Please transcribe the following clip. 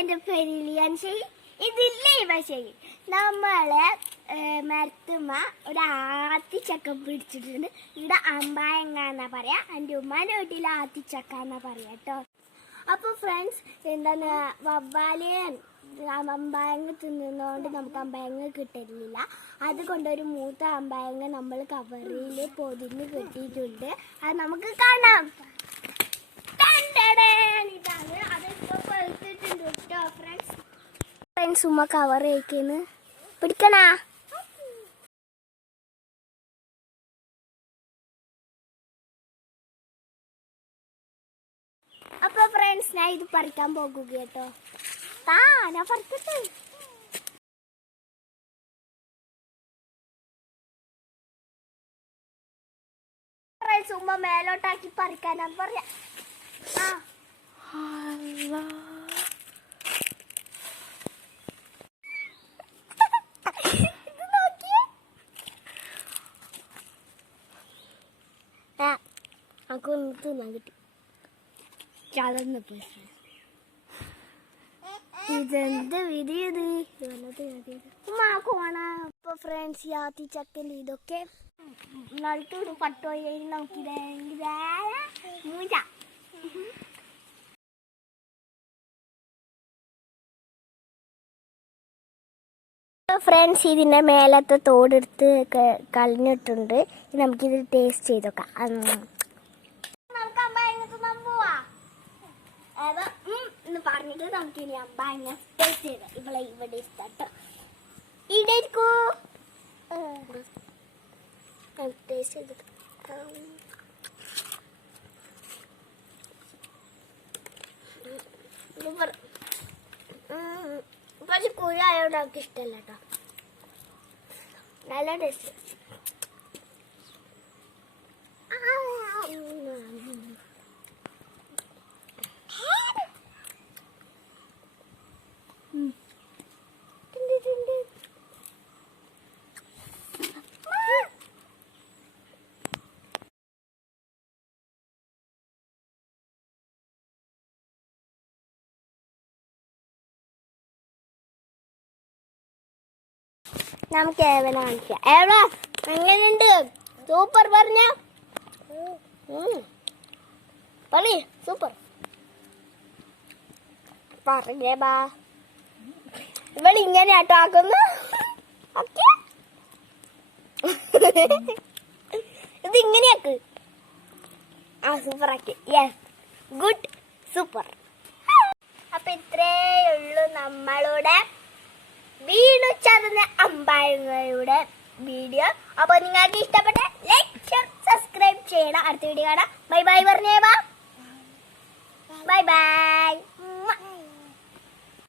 എൻ്റെ പേര് ലിയാൻഷെയ്. ഇതില്ലേ പക്ഷേ നമ്മളെ മരത്തുമ്മ ഒരു ആത്തിച്ചക്ക പിടിച്ചിട്ടുണ്ട്. ഇവിടെ അമ്പായങ്ങ എന്നാ പറയാ. എൻ്റെ ഉമ്മാൻ്റെ വീട്ടിൽ ആത്തിച്ചക്ക എന്നാ പറയാ കേട്ടോ. അപ്പോൾ ഫ്രണ്ട്സ്, എന്താണ് വവ്വാല് അമ്പായങ്ങ തിന്നുന്നതുകൊണ്ട് നമുക്ക് അമ്പായങ്ങ കിട്ടലില്ല. അതുകൊണ്ടൊരു മൂത്ത അമ്പായങ്ങ നമ്മൾ കവറിൽ പൊതിഞ്ഞ് കെട്ടിയിട്ടുണ്ട്. അത് നമുക്ക് കാണാം. ഇതാണ് അതിപ്പോ പഴുത്തിട്ടുണ്ട് കേട്ടോ ഫ്രണ്ട്സ്. ഫ്രണ്ട്സ്, ഉമ്മ കവർ കഴിക്കുന്നു. പിടിക്കണാ? അപ്പൊ ഫ്രണ്ട്സ്, ഞാൻ ഇത് പറിക്കാൻ പോകുക കേട്ടോ. ഞാൻ പറിക്കട്ടെ. ഫ്രണ്ട്സ്, ഉമ്മ മേലോട്ടാക്കി പറിക്കാനാന്ന് പറയാ. അക്കൊന്ന് തിന്നാൻ കിട്ടി. ചളന്ന് പോയി. ഇതെന്ത് വിധി ഇത്? ഉമ്മാക്കുവാണ്. അപ്പൊ ഫ്രണ്ട്സ്, ഈ ആത്തിച്ചക്കൻ്റെ ഇതൊക്കെ നട്ടോട് പട്ടോയി നോക്കിയത് മൂജ. ഫ്രണ്ട്സ്, ഇതിൻ്റെ മേലത്തെ തോടെടുത്ത് കളഞ്ഞിട്ടുണ്ട്. നമുക്കിത് ടേസ്റ്റ് ചെയ്ത് നോക്കാം. എന്ന് പറഞ്ഞിട്ട് നമുക്ക് ഇനി അമ്പായങ്ങ ടേസ്റ്റ് ചെയ്ത് ഇവിടെ ഇവിടെ ഇഷ്ടട്ടോ. ഇടേക്കൂ ടേസ്റ്റ് ചെയ്തിട്ട് പക്ഷെ കുഴായോണ്ട് നമുക്ക് ഇഷ്ടമല്ല കേട്ടോ. നല്ല ടേസ്റ്റ്. നമുക്ക് ഏവനെ കാണിക്കാം. ഏവ എങ്ങനെയുണ്ട്? സൂപ്പർ പറഞ്ഞ പറ. സൂപ്പർ പറഞ്ഞേ ബാ. ഇവിടെ ഇങ്ങനെ ആട്ടോ ആക്കുന്നു. ഇത് ഇങ്ങനെയാക്ക്. സൂപ്പർ ആക്കി. Yes, good, super. അപ്പൊ ഇത്രേ ഉള്ളൂ നമ്മളുടെ വീണു ചതഞ്ഞ അമ്പായങ്ങളുടെ വീഡിയോ. അപ്പൊ നിങ്ങൾക്ക് ഇഷ്ടപ്പെട്ട ലൈക്ക്, ഷെയർ, സബ്സ്ക്രൈബ് ചെയ്യണം. അടുത്ത വീഡിയോ കാണാം. ബൈ ബൈ പറഞ്ഞേ ബാ. Bye bye.